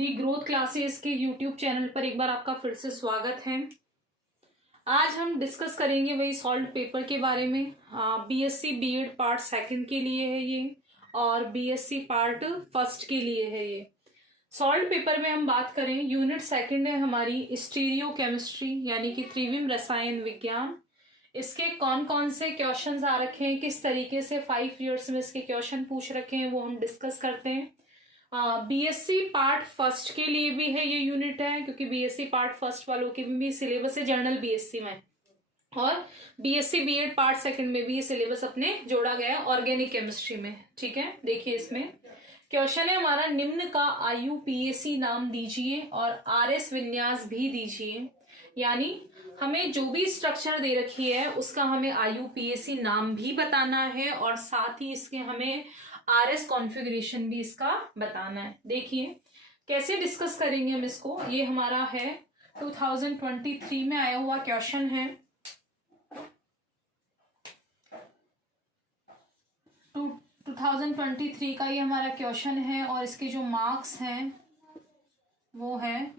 दी growth classes के YouTube channel पर एक बार आपका फिर से स्वागत है। आज हम डिस्कस करेंगे वही सॉल्व पेपर के बारे में। बीएससी बीएड पार्ट सेकंड के लिए है ये, और बीएससी पार्ट फर्स्ट के लिए है ये। सॉल्व पेपर में हम बात करें, यूनिट सेकंड है हमारी स्टीरियो केमिस्ट्री यानी कि त्रिविम रसायन विज्ञान। इसके कौन कौन से क्वेश्चंस आ रखे हैं, किस तरीके से 5 ईयर्स में इसके क्वेश्चन पूछ रखे हैं, वो हम डिस्कस करते हैं। बीएससी पार्ट फर्स्ट के लिए भी है ये यूनिट है, क्योंकि बीएससी पार्ट फर्स्ट वालों के भी सिलेबस है जनरल बीएससी में, और बीएससी बीएड पार्ट सेकंड में भी ये सिलेबस अपने जोड़ा गया है ऑर्गेनिक केमिस्ट्री में। ठीक है, देखिए इसमें क्वेश्चन है हमारा, निम्न का आईयूपीएसी नाम दीजिए और आरएस विन्यास भी दीजिए। यानी हमें जो भी स्ट्रक्चर दे रखी है उसका हमें आईयूपीएसी नाम भी बताना है, और साथ ही इसके हमें आरएस कॉन्फ़िगरेशन भी इसका बताना है। देखिए कैसे डिस्कस करेंगे हम इसको। ये हमारा है 2023 में आया हुआ क्वेश्चन है। 2023 का ये हमारा क्वेश्चन है, और इसके जो मार्क्स हैं वो है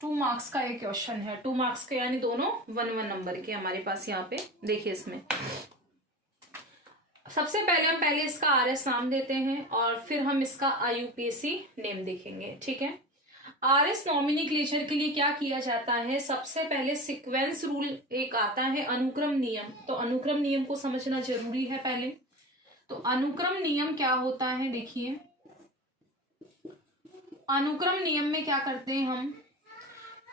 2 मार्क्स का ये क्वेश्चन है। 2 मार्क्स के यानी दोनों 1-1 नंबर के हमारे पास यहाँ पे। देखिए इसमें सबसे पहले हम इसका आरएस नाम देते हैं, और फिर हम इसका आईयूपीएसी नेम देखेंगे। ठीक है, आरएस नॉमिनिक्लेचर के लिए क्या किया जाता है, सबसे पहले सीक्वेंस रूल एक आता है, अनुक्रम नियम। तो अनुक्रम नियम को समझना जरूरी है पहले। तो अनुक्रम नियम क्या होता है, देखिए अनुक्रम नियम में क्या करते हैं हम,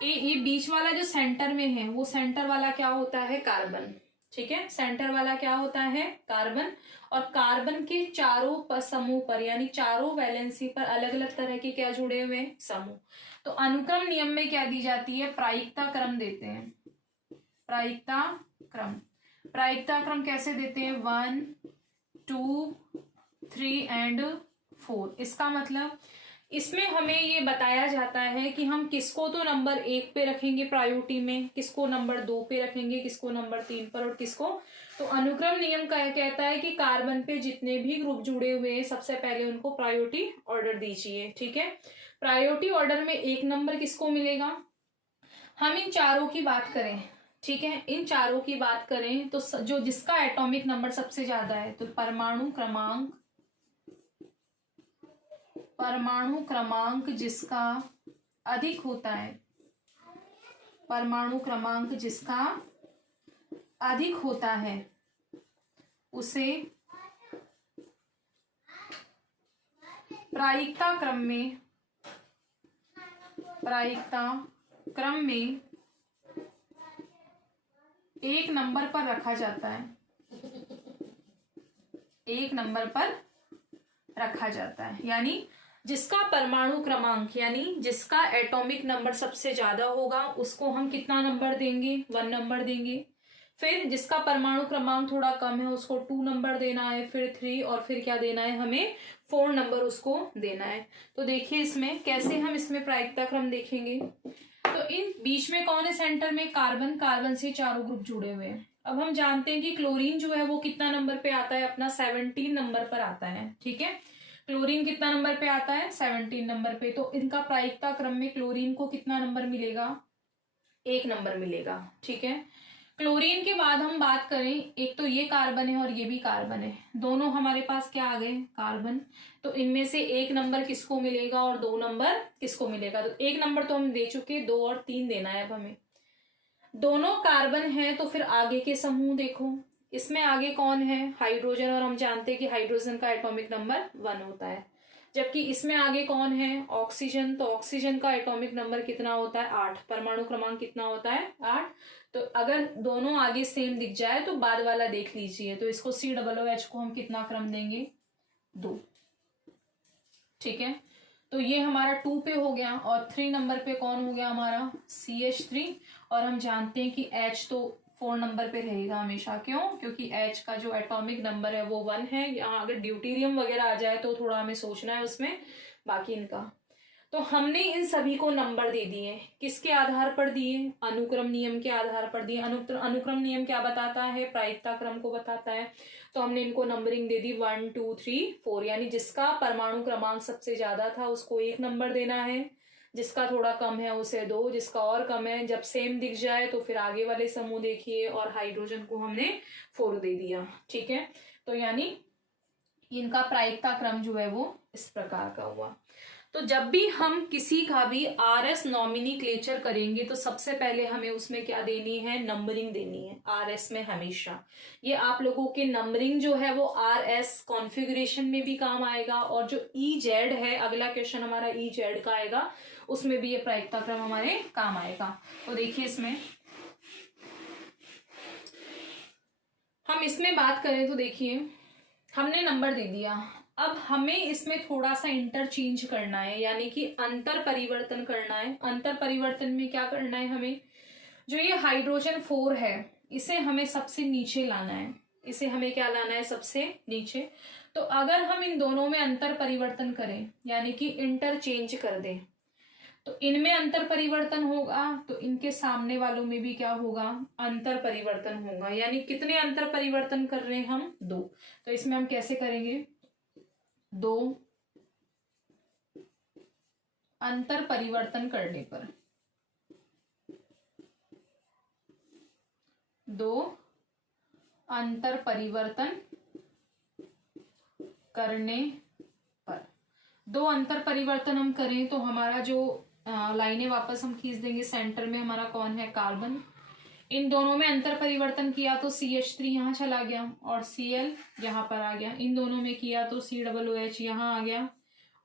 ये बीच वाला जो सेंटर में है वो सेंटर वाला क्या होता है, कार्बन। ठीक है, सेंटर वाला क्या होता है, कार्बन, और कार्बन के चारों समूह पर यानी चारों वैलेंसी पर अलग अलग तरह के क्या जुड़े हुए हैं, समूह। तो अनुक्रम नियम में क्या दी जाती है, प्रायिकता क्रम देते हैं। प्रायिकता क्रम कैसे देते हैं, 1, 2, 3 एंड 4। इसका मतलब इसमें हमें ये बताया जाता है कि हम किसको तो नंबर 1 पे रखेंगे प्रायोरिटी में, किसको नंबर 2 पे रखेंगे, किसको नंबर 3 पर, और किसको। तो अनुक्रम नियम का कहता है कि कार्बन पे जितने भी ग्रुप जुड़े हुए हैं सबसे पहले उनको प्रायोरिटी ऑर्डर दीजिए। ठीक है, प्रायोरिटी ऑर्डर में 1 नंबर किसको मिलेगा, हम इन चारों की बात करें। ठीक है, इन चारों की बात करें तो जो जिसका एटॉमिक नंबर सबसे ज्यादा है, तो परमाणु क्रमांक जिसका अधिक होता है, परमाणु क्रमांक जिसका अधिक होता है उसे प्रायिकता क्रम में 1 नंबर पर रखा जाता है। 1 नंबर पर रखा जाता है, यानी जिसका परमाणु क्रमांक यानी जिसका एटॉमिक नंबर सबसे ज्यादा होगा उसको हम कितना नंबर देंगे, 1 नंबर देंगे। फिर जिसका परमाणु क्रमांक थोड़ा कम है उसको 2 नंबर देना है, फिर 3, और फिर क्या देना है, हमें 4 नंबर उसको देना है। तो देखिए इसमें कैसे हम इसमें प्रायिकता क्रम देखेंगे। तो इन बीच में कौन है, सेंटर में कार्बन से चारों ग्रुप जुड़े हुए हैं। अब हम जानते हैं कि क्लोरीन जो है वो कितना नंबर पे आता है, अपना 17 नंबर पर आता है। ठीक है, क्लोरीन कितना नंबर पे आता है, 17 नंबर पे। तो इनका प्रायिकता क्रम में क्लोरीन को कितना नंबर मिलेगा, 1 नंबर मिलेगा। ठीक है, क्लोरीन के बाद हम बात करें, एक तो ये कार्बन है और ये भी कार्बन है, दोनों हमारे पास क्या आ गए, कार्बन। तो इनमें से 1 नंबर किसको मिलेगा और 2 नंबर किसको मिलेगा। तो 1 नंबर तो हम दे चुके, 2 और 3 देना है अब हमें। दोनों कार्बन है तो फिर आगे के समूह देखो, इसमें आगे कौन है, हाइड्रोजन, और हम जानते हैं कि हाइड्रोजन का एटॉमिक नंबर 1 होता है। जबकि इसमें आगे कौन है, ऑक्सीजन। तो ऑक्सीजन का एटॉमिक नंबर कितना होता है, 8। परमाणु क्रमांक कितना होता है, 8। तो अगर दोनों आगे सेम दिख जाए तो बाद वाला देख लीजिए। तो इसको COOH को हम कितना क्रम देंगे, 2। ठीक है, तो ये हमारा 2 पे हो गया, और 3 नंबर पे कौन हो गया हमारा, CH3। और हम जानते हैं कि H तो 4 नंबर पे रहेगा हमेशा। क्यों, क्योंकि H का जो एटॉमिक नंबर है वो 1 है। यहाँ अगर ड्यूटेरियम वगैरह आ जाए तो थोड़ा हमें सोचना है उसमें, बाकी इनका। तो हमने इन सभी को नंबर दे दिए, किसके आधार पर दिए, अनुक्रम नियम के आधार पर दिए। अनुक्रम नियम क्या बताता है, प्रायिकता क्रम को बताता है। तो हमने इनको नंबरिंग दे दी 1 2 3 4, यानी जिसका परमाणु क्रमांक सबसे ज्यादा था उसको 1 नंबर देना है, जिसका थोड़ा कम है उसे 2, जिसका और कम है, जब सेम दिख जाए तो फिर आगे वाले समूह देखिए, और हाइड्रोजन को हमने 4 दे दिया। ठीक है, तो यानी इनका प्रायिकता क्रम जो है वो इस प्रकार का हुआ। तो जब भी हम किसी का भी RS नॉमिनिक्लेचर करेंगे तो सबसे पहले हमें उसमें क्या देनी है, नंबरिंग देनी है RS में हमेशा। ये आप लोगों के नंबरिंग जो है वो RS कॉन्फ़िगरेशन में भी काम आएगा, और जो EZ है, अगला क्वेश्चन हमारा EZ का आएगा, उसमें भी ये प्रायिकता क्रम हमारे काम आएगा। तो देखिए इसमें हम इसमें बात करें तो देखिए हमने नंबर दे दिया, अब हमें इसमें थोड़ा सा इंटरचेंज करना है, यानी कि अंतर परिवर्तन करना है। अंतर परिवर्तन में क्या करना है, हमें जो ये हाइड्रोजन 4 है इसे हमें सबसे नीचे लाना है, इसे हमें क्या लाना है, सबसे नीचे। तो अगर हम इन दोनों में अंतर परिवर्तन करें, यानी कि इंटरचेंज कर दें, तो इनमें अंतर परिवर्तन होगा, तो इनके सामने वालों में भी क्या होगा, अंतर परिवर्तन होगा। यानी कितने अंतर परिवर्तन कर रहे हैं हम, 2। तो इसमें हम कैसे करेंगे, 2 अंतर परिवर्तन करने पर, 2 अंतर परिवर्तन करने पर, 2 अंतर परिवर्तन हम करें तो हमारा जो लाइनें वापस हम खींच देंगे, सेंटर में हमारा कौन है, कार्बन। इन दोनों में अंतर परिवर्तन किया तो CH3 यहाँ चला गया और Cl यहाँ पर आ गया। इन दोनों में किया तो COOH यहाँ आ गया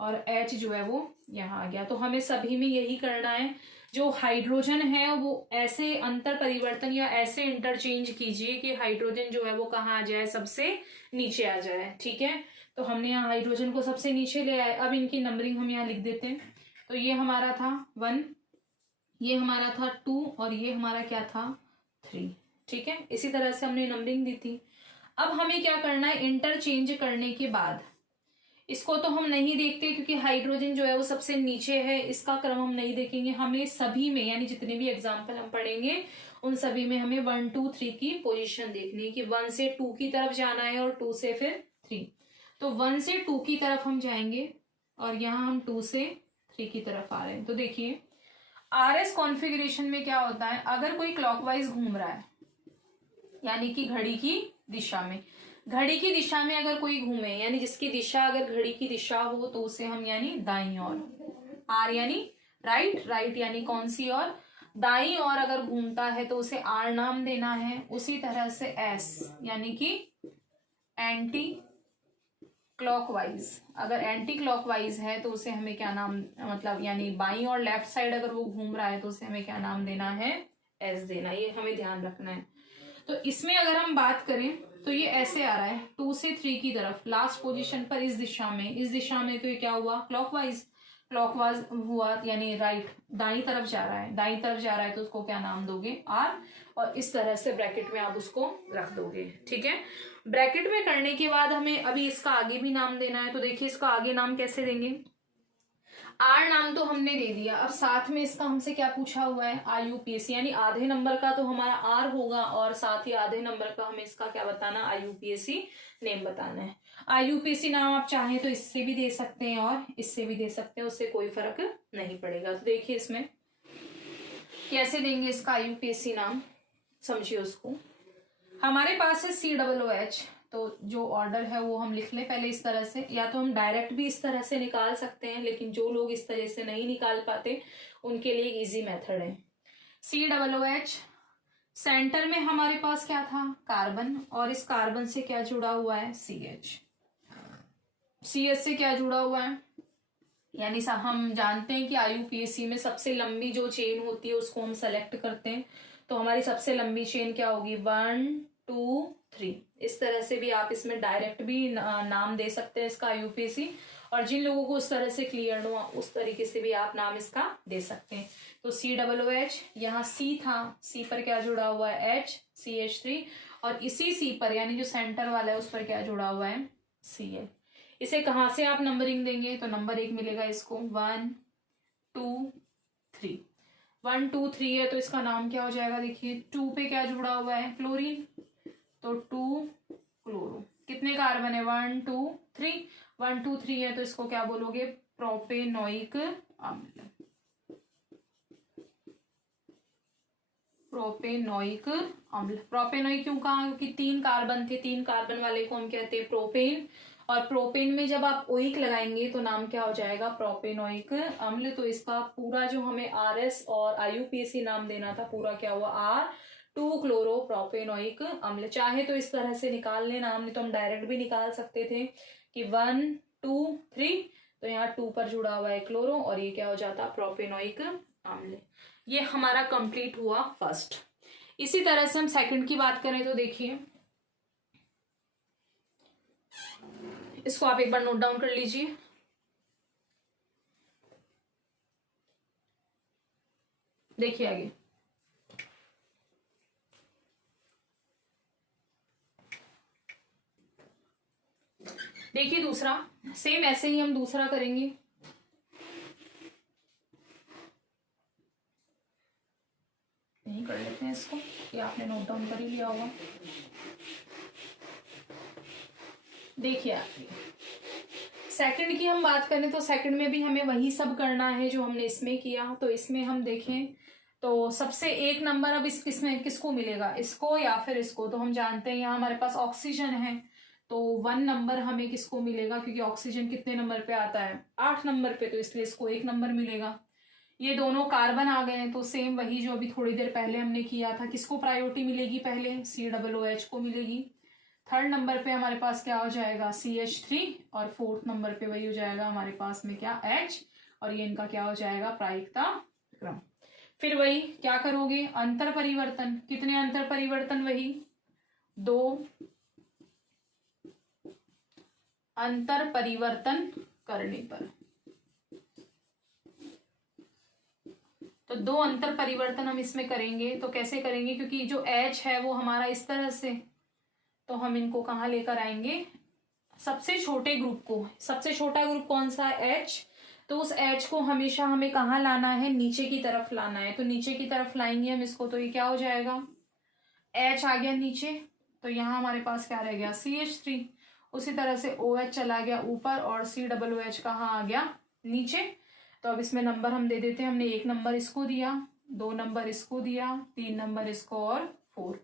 और H जो है वो यहाँ आ गया। तो हमें सभी में यही करना है, जो हाइड्रोजन है वो ऐसे अंतर परिवर्तन या ऐसे इंटरचेंज कीजिए कि हाइड्रोजन जो है वो कहाँ आ जाए, सबसे नीचे आ जाए। ठीक है, तो हमने यहाँ हाइड्रोजन को सबसे नीचे ले आए। अब इनकी नंबरिंग हम यहाँ लिख देते हैं। तो ये हमारा था 1, ये हमारा था 2 और ये हमारा क्या था, 3। ठीक है, इसी तरह से हमने नंबरिंग दी थी। अब हमें क्या करना है, इंटरचेंज करने के बाद इसको तो हम नहीं देखते क्योंकि हाइड्रोजन जो है वो सबसे नीचे है, इसका क्रम हम नहीं देखेंगे। हमें सभी में, यानी जितने भी एग्जाम्पल हम पढ़ेंगे उन सभी में हमें 1 2 3 की पोजीशन देखनी है कि 1 से 2 की तरफ जाना है और 2 से फिर 3। तो 1 से 2 की तरफ हम जाएंगे और यहाँ हम 2 से 3 की तरफ आ रहे हैं। तो देखिए RS कॉन्फ़िगरेशन में क्या होता है, अगर कोई क्लॉकवाइज घूम रहा है, यानी कि घड़ी की दिशा में, घड़ी की दिशा में अगर कोई घूमे, यानी जिसकी दिशा अगर घड़ी की दिशा हो तो उसे हम यानी दाईं ओर, R यानी राइट यानी कौन सी ओर, दाईं ओर अगर घूमता है तो उसे R नाम देना है। उसी तरह से S यानी कि एंटी क्लॉकवाइज, अगर एंटी क्लॉकवाइज है तो उसे हमें क्या नाम, मतलब यानी बाईं और लेफ्ट साइड अगर वो घूम रहा है तो उसे हमें क्या नाम देना है, S देना। ये हमें ध्यान रखना है। तो इसमें अगर हम बात करें तो ये ऐसे आ रहा है 2 से 3 की तरफ, लास्ट पोजीशन पर इस दिशा में, तो ये क्या हुआ, क्लॉकवाइज हुआ, यानी राइट, दाईं तरफ जा रहा है तो उसको क्या नाम दोगे, R, और इस तरह से ब्रैकेट में आप उसको रख दोगे। ठीक है, ब्रैकेट में करने के बाद हमें अभी इसका आगे भी नाम देना है। तो देखिए इसका आगे नाम कैसे देंगे, R नाम तो हमने दे दिया, अब साथ में इसका हमसे क्या पूछा हुआ है, IUPAC, यानी आधे नंबर का तो हमारा R होगा और साथ ही आधे नंबर का हमें इसका क्या बताना, IUPAC नेम बताना है। IUPAC नाम आप चाहें तो इससे भी दे सकते हैं और इससे भी दे सकते हैं, उससे कोई फर्क नहीं पड़ेगा। तो देखिए इसमें कैसे देंगे इसका IUPAC नाम, समझिए उसको। हमारे पास है COOH, तो जो ऑर्डर है वो हम लिख लें पहले इस तरह से, या तो हम डायरेक्ट भी इस तरह से निकाल सकते हैं, लेकिन जो लोग इस तरह से नहीं निकाल पाते उनके लिए इजी मेथड है। COOH, सेंटर में हमारे पास क्या था, कार्बन, और इस कार्बन से क्या जुड़ा हुआ है, CH से क्या जुड़ा हुआ है, यानी हम जानते हैं कि IUPAC में सबसे लंबी जो चेन होती है उसको हम सेलेक्ट करते हैं। तो हमारी सबसे लंबी चेन क्या होगी, 1 2 3। इस तरह से भी आप इसमें डायरेक्ट भी नाम दे सकते हैं इसका IUPAC, और जिन लोगों को उस तरह से क्लियर हुआ उस तरीके से भी आप नाम इसका दे सकते हैं। तो COOH, यहाँ C था, C पर क्या जुड़ा हुआ है, H, CH3, और इसी C पर यानी जो सेंटर वाला है उस पर क्या जुड़ा हुआ है, Cl। इसे कहाँ से आप नंबरिंग देंगे, तो नंबर 1 मिलेगा इसको 1 2 3, 1 2 3 है तो इसका नाम क्या हो जाएगा, देखिए 2 पे क्या जुड़ा हुआ है, क्लोरीन, तो 2 क्लोरो। कितने कार्बन है, 1 2 3, 1 2 3 है तो इसको क्या बोलोगे, प्रोपेनोइक अम्ल। प्रोपेनोइक अम्ल। प्रोपेनोइक क्यों कहा, क्योंकि 3 कार्बन थे, 3 कार्बन वाले को हम कहते हैं प्रोपेन, और प्रोपेन में जब आप ओइक लगाएंगे तो नाम क्या हो जाएगा, प्रोपेनोइक अम्ल। तो इसका पूरा जो हमें आरएस और आईयूपीएसी नाम देना था, पूरा क्या हुआ, R2 क्लोरो प्रोपेनोइक अम्ल। चाहे तो इस तरह से निकाल लेना, हमने तो हम डायरेक्ट भी निकाल सकते थे कि 1 2 3, तो यहाँ 2 पर जुड़ा हुआ है क्लोरो और ये क्या हो जाता, प्रोपेनोइक अम्ल। ये हमारा कंप्लीट हुआ फर्स्ट। इसी तरह से हम सेकंड की बात करें तो देखिए, इसको आप एक बार नोट डाउन कर लीजिए। देखिए आगे, देखिए दूसरा, सेम ऐसे ही हम दूसरा करेंगे। यही कर लेते हैं इसको, ये आपने नोट डाउन कर ही लिया होगा। देखिए आप, सेकंड की हम बात करें तो सेकंड में भी हमें वही सब करना है जो हमने इसमें किया। तो इसमें हम देखें तो सबसे एक नंबर अब इसमें किसको मिलेगा, इसको या फिर इसको। तो हम जानते हैं यहाँ हमारे पास ऑक्सीजन है, तो 1 नंबर हमें किसको मिलेगा, क्योंकि ऑक्सीजन कितने नंबर पे आता है, 8 नंबर पे, तो इसलिए इसको 1 नंबर मिलेगा। ये दोनों कार्बन आ गए हैं तो सेम वही जो अभी थोड़ी देर पहले हमने किया था, किसको प्रायोरिटी मिलेगी, पहले COOH को मिलेगी। थर्ड नंबर पे हमारे पास क्या हो जाएगा, CH3, और फोर्थ नंबर पे वही हो जाएगा हमारे पास में क्या, H, और ये इनका क्या हो जाएगा, प्रायिकता क्रम। फिर वही क्या करोगे, अंतर परिवर्तन। कितने अंतर परिवर्तन, वही 2 अंतर परिवर्तन करने पर, तो 2 अंतर परिवर्तन हम इसमें करेंगे। तो कैसे करेंगे, क्योंकि जो H है वो हमारा इस तरह से, तो हम इनको कहाँ लेकर आएंगे, सबसे छोटे ग्रुप को। सबसे छोटा ग्रुप कौन सा है, H, तो उस H को हमेशा हमें कहाँ लाना है, नीचे की तरफ लाना है। तो नीचे की तरफ लाएंगे हम इसको, तो ये क्या हो जाएगा, H आ गया नीचे, तो यहाँ हमारे पास क्या रह गया, CH3। उसी तरह से OH चला गया ऊपर और COOH कहाँ आ गया, नीचे। तो अब इसमें नंबर हम दे देते हैं, हमने 1 नंबर इसको दिया, 2 नंबर इसको दिया, 3 नंबर इसको, और 4।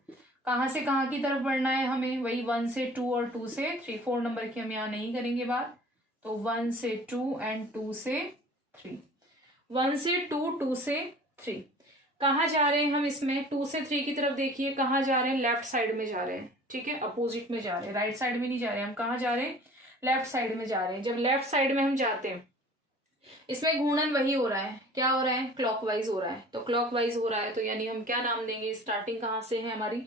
कहाँ से कहाँ की तरफ बढ़ना है हमें, वही 1 से 2 और 2 से 3। 4 नंबर की हम यहाँ नहीं करेंगे बात, तो 1 से 2 एंड 2 से 3, 1 से 2, 2 से 3। कहाँ जा रहे हैं हम इसमें, 2 से 3 की तरफ देखिए, कहाँ जा रहे हैं, लेफ्ट साइड में जा रहे हैं, ठीक है, अपोजिट में जा रहे हैं, राइट साइड में नहीं जा रहे हैं। हम कहाँ जा रहे हैं, लेफ्ट साइड में जा रहे हैं। जब लेफ्ट साइड में हम जाते हैं, इसमें घूर्णन वही हो रहा है, क्या हो रहा है, क्लॉकवाइज हो रहा है। तो क्लॉकवाइज हो रहा है तो यानी हम क्या नाम देंगे, स्टार्टिंग कहाँ से है हमारी,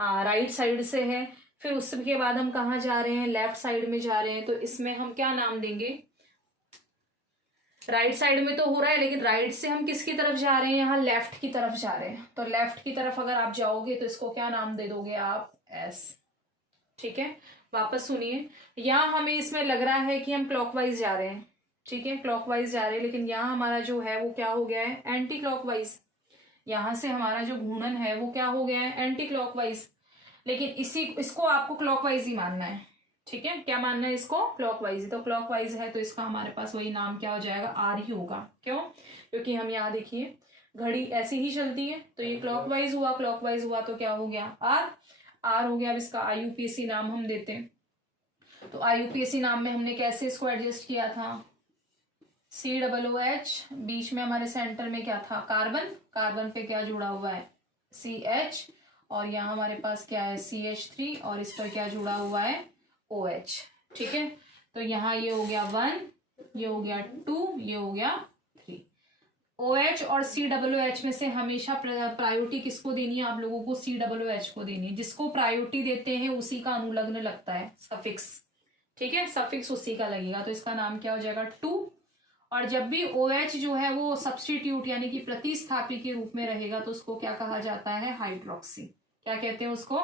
राइट साइड से है। फिर उसके बाद हम कहाँ जा रहे हैं, लेफ्ट साइड में जा रहे हैं, तो इसमें हम क्या नाम देंगे, राइट साइड में तो हो रहा है, लेकिन राइट से हम किसकी तरफ जा रहे हैं, यहाँ लेफ्ट की तरफ जा रहे हैं। तो लेफ्ट की तरफ अगर आप जाओगे तो इसको क्या नाम दे दोगे आप, S, ठीक है। वापस सुनिए, यहाँ हमें इसमें लग रहा है कि हम क्लॉकवाइज जा रहे हैं, ठीक है, क्लॉकवाइज जा रहे हैं, लेकिन यहाँ हमारा जो है वो क्या हो गया है, एंटी क्लॉकवाइज। यहाँ से हमारा जो घूर्णन है वो क्या हो गया है, एंटी क्लॉकवाइज। लेकिन इसको आपको क्लॉकवाइज ही मानना है, ठीक है, क्या मानना है इसको, क्लॉकवाइज। तो क्लॉकवाइज है तो इसका हमारे पास वही नाम क्या हो जाएगा, R ही होगा। क्यों, क्योंकि हम यहाँ देखिए घड़ी ऐसी ही चलती है, तो ये क्लॉकवाइज हुआ, क्लॉकवाइज हुआ तो क्या हो गया, R हो गया। अब इसका IUPAC नाम हम देते हैं, तो IUPAC नाम में हमने कैसे इसको एडजस्ट किया था, COOH, बीच में हमारे सेंटर में क्या था, कार्बन, कार्बन पे क्या जुड़ा हुआ है, CH, और यहाँ हमारे पास क्या है, CH3, और इस पर क्या जुड़ा हुआ है, OH, ठीक है। तो यहाँ ये हो गया 1, ये हो गया 2, ये हो गया 3। OH और COOH में से हमेशा प्रायोरिटी किसको देनी है, आप लोगों को COOH को देनी है। जिसको प्रायोरिटी देते हैं उसी का अनुलग्न लगता है, सफिक्स, ठीक है, सफिक्स उसी का लगेगा। तो इसका नाम क्या हो जाएगा, 2। और जब भी OH जो है वो सब्स्टिट्यूट यानी कि प्रतिस्थापी के रूप में रहेगा तो उसको क्या कहा जाता है, हाइड्रोक्सी। क्या कहते हैं उसको,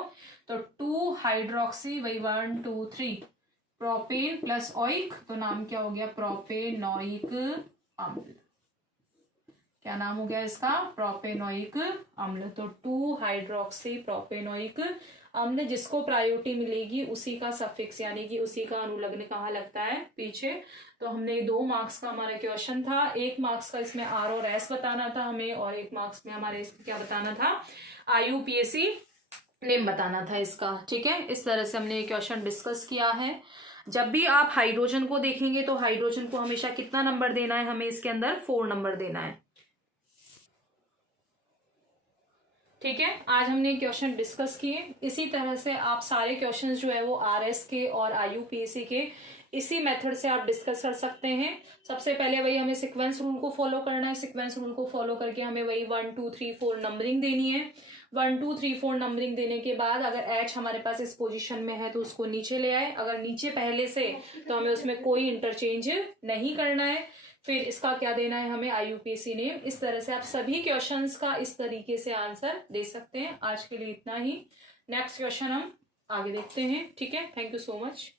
तो 2 हाइड्रोक्सी, वही 1 2 3, प्रोपेन प्लस ऑइक, तो नाम क्या हो गया, प्रोपेनोइक अम्ल। क्या नाम हो गया इसका, प्रोपेनोइक अम्ल। तो 2 हाइड्रोक्सी प्रोपेनोइक अम्ल, जिसको प्रायोरिटी मिलेगी उसी का सफिक्स यानी कि उसी का अनुलग्न कहाँ लगता है, पीछे। तो हमने 2 मार्क्स का हमारा क्वेश्चन था, 1 मार्क्स का इसमें आर और एस बताना था हमें, और 1 मार्क्स में हमारे इसमें क्या बताना था, IUPAC नेम बताना था इसका। ठीक है, इस तरह से हमने क्वेश्चन डिस्कस किया है। जब भी आप हाइड्रोजन को देखेंगे तो हाइड्रोजन को हमेशा कितना नंबर देना है, हमें इसके अंदर 4 नंबर देना है। ठीक है, आज हमने क्वेश्चन डिस्कस किए। इसी तरह से आप सारे क्वेश्चंस जो है वो RS के और IUPAC के इसी मेथड से आप डिस्कस कर सकते हैं। सबसे पहले वही हमें सीक्वेंस रूल को फॉलो करना है, सीक्वेंस रूल को फॉलो करके हमें वही 1 2 3 4 नंबरिंग देनी है। 1 2 3 4 नंबरिंग देने के बाद अगर H हमारे पास इस पोजीशन में है तो उसको नीचे ले आए, अगर नीचे पहले से तो हमें उसमें कोई इंटरचेंज नहीं करना है। फिर इसका क्या देना है हमें, IUPAC नेम। इस तरह से आप सभी क्वेश्चंस का इस तरीके से आंसर दे सकते हैं। आज के लिए इतना ही, नेक्स्ट क्वेश्चन हम आगे देखते हैं। ठीक है, थैंक यू सो मच।